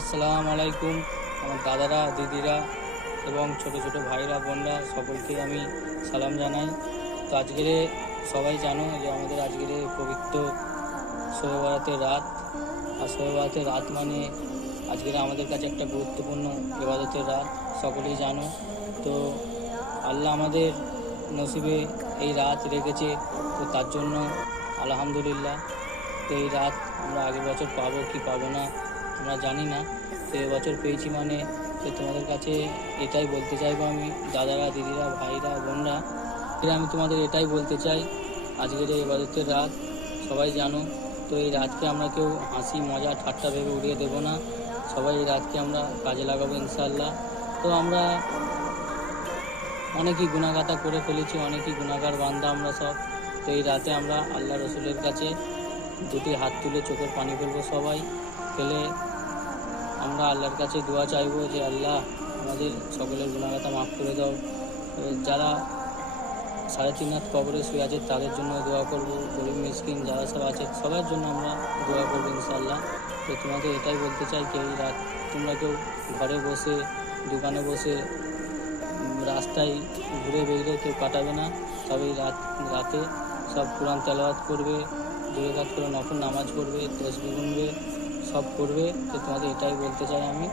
আসসালামু আলাইকুম। আমার দাদারা, দিদিরা এবং ছোট ছোট ভাইরা, বোনরা সকলকে আমি সালাম জানাই। তো আজকের সবাই জানো যে আমাদের আজকের পবিত্র শবে বরাতের রাত। আর শবে বরাতের রাত মানে আজকের আমাদের কাছে একটা গুরুত্বপূর্ণ ইবাদতের রাত, সকলেই জানো। তো আল্লাহ আমাদের নসিবে এই রাত রেখেছে, তো তার জন্য আলহামদুলিল্লাহ। তো এই রাত আমরা আগের বছর পাবো কি পাবো না আমরা জানি না, তো এবছর পেয়েছি মানে তো তোমাদের কাছে এটাই বলতে চাইবো আমি, দাদারা, দিদিরা, ভাইরা, বোনরা, আমি তোমাদের এটাই বলতে চাই, আজকের এই ইবাদতের রাত সবাই জানো। তো এই রাতকে আমরা কেউ হাসি মজা ঠাট্টা ভেবে উড়িয়ে দেবো না, সবাই এই রাতকে আমরা কাজে লাগাবো ইনশাআল্লাহ। তো আমরা অনেকই গুনাহগাতা করে ফেলেছি, অনেকই গুনাহগার বান্দা আমরা সব। তো এই রাতে আমরা আল্লাহ রসুলের কাছে দুটি হাত তুলে চোখের পানি ফেলবো, সবাই ফেলে আমরা আল্লাহর কাছে দোয়া চাইবো যে আল্লাহ আমাদের সকলের গুনাহগাতা মাফ করে দাও। যারা 3.5 হাত কবরে শুয়ে আছে তাদের জন্য দোয়া করব, গরিব মিসকিন যারা সব আছে সবার জন্য আমরা দোয়া করবো ইনশাআল্লাহ। তো তোমাদের এটাই বলতে চাই যে এই রাত তোমরা কেউ ঘরে বসে, দোকানে বসে, রাস্তায় ঘুরে বেরিয়ে কেউ কাটাবে না। তবে এই রাতে সব কোরআন তেলাওয়াত করবে, 2 রাকাত করে নফল নামাজ পড়বে, তসবিহ গুনবে, সব করবে। তো তোমাদের এটাই বলতে চাই আমি।